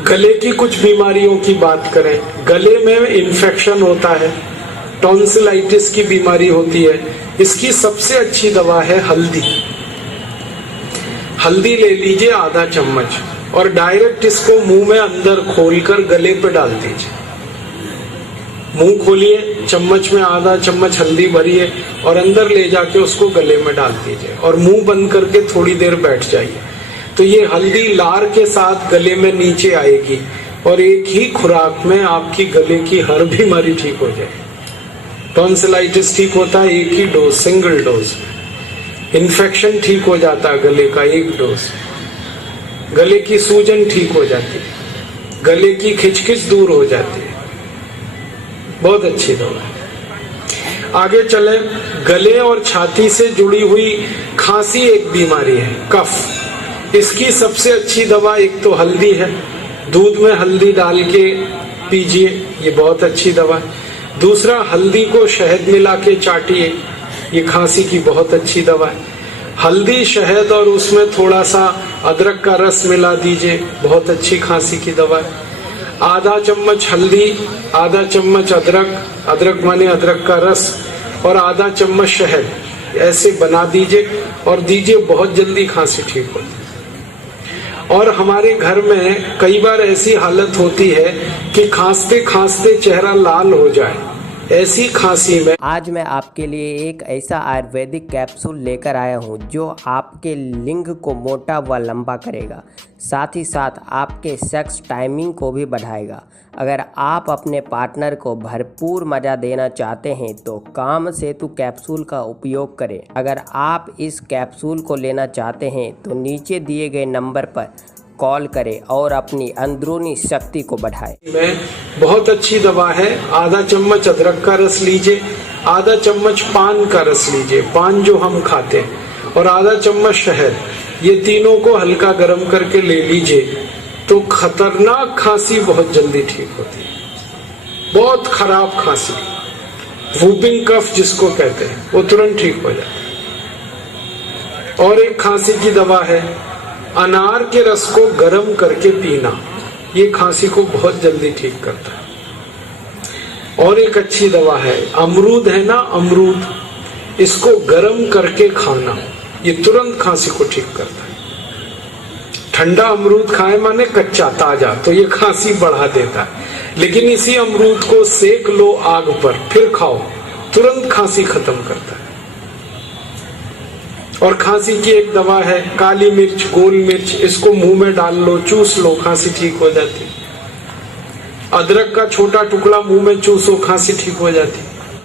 गले की कुछ बीमारियों की बात करें, गले में इन्फेक्शन होता है, टॉन्सिलाइटिस की बीमारी होती है, इसकी सबसे अच्छी दवा है हल्दी। हल्दी ले लीजिए आधा चम्मच और डायरेक्ट इसको मुंह में अंदर खोलकर गले पे डाल दीजिए। मुंह खोलिए, चम्मच में आधा चम्मच हल्दी भरिए और अंदर ले जाके उसको गले में डाल दीजिए और मुंह बंद करके थोड़ी देर बैठ जाइए। तो ये हल्दी लार के साथ गले में नीचे आएगी और एक ही खुराक में आपकी गले की हर बीमारी ठीक हो जाएगी। टॉन्सिलाइटिस ठीक होता है एक ही डोज, सिंगल डोज। इन्फेक्शन ठीक हो जाता है गले का एक डोज। गले की सूजन ठीक हो जाती है, गले की खिचखिच दूर हो जाती है। बहुत अच्छी दवा है। आगे चले, गले और छाती से जुड़ी हुई खांसी एक बीमारी है, कफ। इसकी सबसे अच्छी दवा एक तो हल्दी है, दूध में हल्दी डाल के पीजिए, ये बहुत अच्छी दवा है। दूसरा, हल्दी को शहद मिला के चाटिए, ये खांसी की बहुत अच्छी दवा है। हल्दी, शहद और उसमें थोड़ा सा अदरक का रस मिला दीजिए, बहुत अच्छी खांसी की दवा है। आधा चम्मच हल्दी, आधा चम्मच अदरक, अदरक माने अदरक का रस, और आधा चम्मच शहद, ऐसे बना दीजिए और दीजिए, बहुत जल्दी खांसी ठीक होती है। और हमारे घर में कई बार ऐसी हालत होती है कि खांसते खांसते चेहरा लाल हो जाए, ऐसी खांसी में आज मैं आपके लिए एक ऐसा आयुर्वेदिक कैप्सूल लेकर आया हूं जो आपके लिंग को मोटा व लंबा करेगा, साथ ही साथ आपके सेक्स टाइमिंग को भी बढ़ाएगा। अगर आप अपने पार्टनर को भरपूर मज़ा देना चाहते हैं तो काम सेतु कैप्सूल का उपयोग करें। अगर आप इस कैप्सूल को लेना चाहते हैं तो नीचे दिए गए नंबर पर कॉल करें और अपनी अंदरूनी शक्ति को बढ़ाएं। में बहुत अच्छी दवा है। आधा चम्मच अदरक का रस लीजिए, आधा चम्मच पान का रस लीजिए, पान जो हम खाते हैं, और आधा चम्मच शहद, ये तीनों को हल्का गर्म करके ले लीजिए तो खतरनाक खांसी बहुत जल्दी ठीक होती है। बहुत खराब खांसी, वूपिंग कफ जिसको कहते हैं, वो तुरंत ठीक हो जाता है। और एक खांसी की दवा है, अनार के रस को गर्म करके पीना, ये खांसी को बहुत जल्दी ठीक करता है। और एक अच्छी दवा है, अमरूद है ना, अमरूद, इसको गर्म करके खाना, ये तुरंत खांसी को ठीक करता है। ठंडा अमरूद खाए माने कच्चा ताजा, तो ये खांसी बढ़ा देता है, लेकिन इसी अमरूद को सेक लो आग पर फिर खाओ, तुरंत खांसी खत्म करता है। और खांसी की एक दवा है, काली मिर्च, गोल मिर्च, इसको मुंह में डाल लो, चूस लो, खांसी ठीक हो जाती है। अदरक का छोटा टुकड़ा मुंह में चूसो, खांसी ठीक हो जाती है।